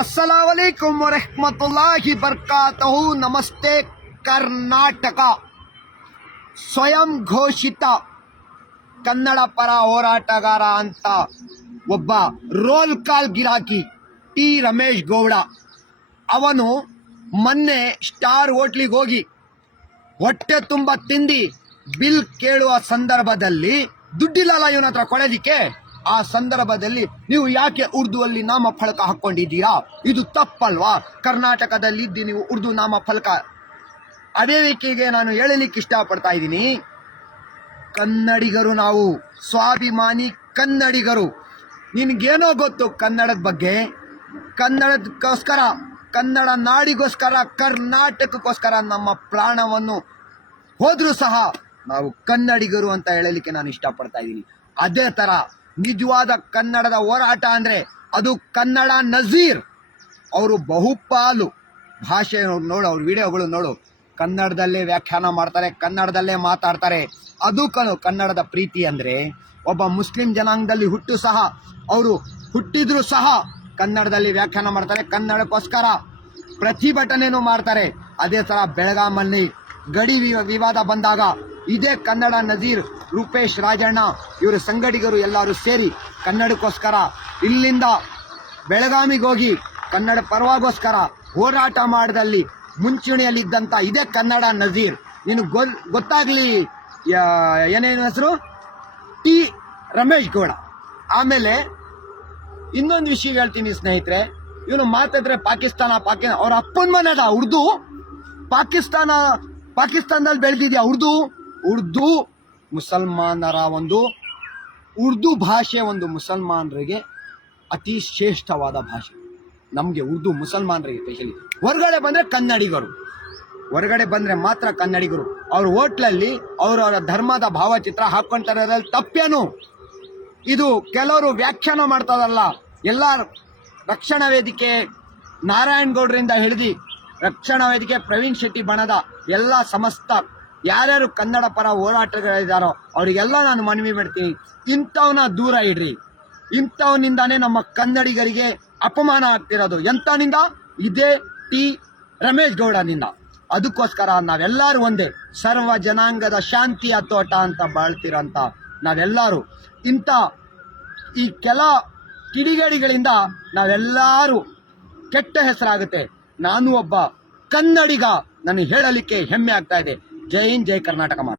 अस्सलामुअलैकुम वरहमतुल्लाहि बरकातहू। नमस्ते ಕರ್ನಾಟಕ. ಸ್ವಯಂ ಘೋಷಿತ ಕನ್ನಡ ಪರ ಹೋರಾಟಗಾರ ಅಂತ ಒಬ್ಬ ರೋಲ್ ಕಾಲ್ ಗಿರಾಕಿ ಟಿ ರಮೇಶ್ ಗೌಡ ಅವನು ಮೊನ್ನೆ ಸ್ಟಾರ್ ಹೋಟ್ಲಿಗೆ ಹೋಗಿ ಹೊಟ್ಟೆ ತುಂಬ ತಿಂದು ಬಿಲ್ ಕೇಳುವ ಸಂದರ್ಭದಲ್ಲಿ ದುಡ್ಡಿಲ್ಲಲ್ಲ ಇವನ ಹತ್ರ ಕೊಡೋದಿಕ್ಕೆ. ಆ ಸಂದರ್ಭದಲ್ಲಿ ನೀವು ಯಾಕೆ ಉರ್ದುವಲ್ಲಿ ನಾಮಫಲಕ ಹಾಕ್ಕೊಂಡಿದ್ದೀರಾ? ಇದು ತಪ್ಪಲ್ವಾ? ಕರ್ನಾಟಕದಲ್ಲಿದ್ದು ನೀವು ಉರ್ದು ನಾಮಫಲಕ. ಅದೇ ವ್ಯಕ್ತಿಗೆ ನಾನು ಹೇಳಲಿಕ್ಕೆ ಇಷ್ಟಪಡ್ತಾ ಇದ್ದೀನಿ, ಕನ್ನಡಿಗರು ನಾವು, ಸ್ವಾಭಿಮಾನಿ ಕನ್ನಡಿಗರು. ನಿನಗೇನೋ ಗೊತ್ತು ಕನ್ನಡದ ಬಗ್ಗೆ. ಕನ್ನಡಕ್ಕೋಸ್ಕರ, ಕನ್ನಡ ನಾಡಿಗೋಸ್ಕರ, ಕರ್ನಾಟಕಕ್ಕೋಸ್ಕರ ನಮ್ಮ ಪ್ರಾಣವನ್ನು ಹೋದರೂ ಸಹ ನಾವು ಕನ್ನಡಿಗರು ಅಂತ ಹೇಳಲಿಕ್ಕೆ ನಾನು ಇಷ್ಟಪಡ್ತಾ ಇದ್ದೀನಿ. ಅದೇ ಥರ ನಿಜವಾದ ಕನ್ನಡದ ಹೋರಾಟ ಅಂದರೆ ಅದು ಕನ್ನಡ ನಜೀರ್. ಅವರು ಬಹುಪಾಲು ಭಾಷೆ ನೋಡು, ಅವ್ರ ವಿಡಿಯೋಗಳು ನೋಡು, ಕನ್ನಡದಲ್ಲೇ ವ್ಯಾಖ್ಯಾನ ಮಾಡ್ತಾರೆ, ಕನ್ನಡದಲ್ಲೇ ಮಾತಾಡ್ತಾರೆ. ಅದು ಕನ್ನಡದ ಪ್ರೀತಿ ಅಂದರೆ. ಒಬ್ಬ ಮುಸ್ಲಿಂ ಜನಾಂಗದಲ್ಲಿ ಅವರು ಹುಟ್ಟಿದ್ರೂ ಸಹ ಕನ್ನಡದಲ್ಲಿ ವ್ಯಾಖ್ಯಾನ ಮಾಡ್ತಾರೆ, ಕನ್ನಡಕ್ಕೋಸ್ಕರ ಪ್ರತಿಭಟನೆಯೂ ಮಾಡ್ತಾರೆ. ಅದೇ ಥರ ಬೆಳಗಾಮಲ್ಲಿ ಗಡಿ ವಿವಾದ ಬಂದಾಗ ಇದೇ ಕನ್ನಡ ನಜೀರ್ ರೂಪೇಶ್ ರಾಜಣ್ಣ ಇವರು ಸಂಗಡಿಗರು ಎಲ್ಲರೂ ಸೇರಿ ಕನ್ನಡಕ್ಕೋಸ್ಕರ ಇಲ್ಲಿಂದ ಬೆಳಗಾಮಿಗೆ ಹೋಗಿ ಕನ್ನಡ ಪರವಾಗೋಸ್ಕರ ಹೋರಾಟ ಮಾಡಿದಲ್ಲಿ ಮುಂಚೂಣಿಯಲ್ಲಿದ್ದಂಥ ಇದೇ ಕನ್ನಡ ನಜೀರ್. ನಿನಗೆ ಗೊತ್ತಾಗಲಿ ಏನೇನು ಹೆಸರು? ಟಿ ರಮೇಶ್ ಗೌಡ. ಆಮೇಲೆ ಇನ್ನೊಂದು ವಿಷಯ ಹೇಳ್ತೀನಿ ಸ್ನೇಹಿತರೆ, ಇವನು ಮಾತಾಡಿದ್ರೆ ಪಾಕಿಸ್ತಾನ ಅವ್ರ ಅಪ್ಪನ ಮನೆದ ಉರ್ದು. ಪಾಕಿಸ್ತಾನದಲ್ಲಿ ಬೆಳೆದಿದ್ಯಾ ಉರ್ದು ಮುಸಲ್ಮಾನರ ಉರ್ದು ಭಾಷೆ ಮುಸಲ್ಮಾನರಿಗೆ ಅತಿ ಶ್ರೇಷ್ಠವಾದ ಭಾಷೆ. ನಮಗೆ ಉರ್ದು ಮುಸಲ್ಮಾನರಿಗೆ ಸ್ಪೆಷಲಿ. ಹೊರಗಡೆ ಬಂದರೆ ಮಾತ್ರ ಕನ್ನಡಿಗರು. ಅವ್ರ ಹೋಟ್ಲಲ್ಲಿ ಅವರವರ ಧರ್ಮದ ಭಾವಚಿತ್ರ ಹಾಕ್ಕೊಂತಾರೆ, ಅದರಲ್ಲಿ ತಪ್ಪೇನು? ಇದು ಕೆಲವರು ವ್ಯಾಖ್ಯಾನ ಮಾಡ್ತಾರಲ್ಲ. ಎಲ್ಲ ರಕ್ಷಣಾ ವೇದಿಕೆ ನಾರಾಯಣ್ ಗೌಡರಿಂದ ಹಿಡಿದು ರಕ್ಷಣಾ ವೇದಿಕೆ ಪ್ರವೀಣ್ ಶೆಟ್ಟಿ ಬಣದ ಎಲ್ಲ ಸಮಸ್ತ ಯಾರ್ಯಾರು ಕನ್ನಡ ಪರ ಹೋರಾಟಗಾರರಿದ್ದಾರೋ ಅವರಿಗೆಲ್ಲ ನಾನು ಮನವಿ ಮಾಡ್ತೀನಿ, ಇಂಥವನ್ನ ದೂರ ಇಡ್ರಿ. ಇಂಥವನಿಂದಾನೇ ನಮ್ಮ ಕನ್ನಡಿಗರಿಗೆ ಅಪಮಾನ ಆಗ್ತಿರೋದು. ಎಂಥನಿಂದ? ಇದೇ ಟಿ ರಮೇಶ್ ಗೌಡನಿಂದ. ಅದಕ್ಕೋಸ್ಕರ ನಾವೆಲ್ಲರೂ ಒಂದೇ, ಸರ್ವ ಜನಾಂಗದ ಶಾಂತಿಯ ತೋಟ ಅಂತ ಬಾಳ್ತಿರೋಂಥ ನಾವೆಲ್ಲರೂ ಈ ಕೆಲ ಕಿಡಿಗೇಡಿಗಳಿಂದ ನಾವೆಲ್ಲರೂ ಕೆಟ್ಟ ಹೆಸರಾಗುತ್ತೆ. ನಾನು ಒಬ್ಬ ಕನ್ನಡಿಗ, ನನಗೆ ಹೇಳಲಿಕ್ಕೆ ಹೆಮ್ಮೆ ಆಗ್ತಾ ಇದೆ. ಜೈ ಹಿಂದ್, ಜೈ ಕರ್ನಾಟಕ ಮಾತು.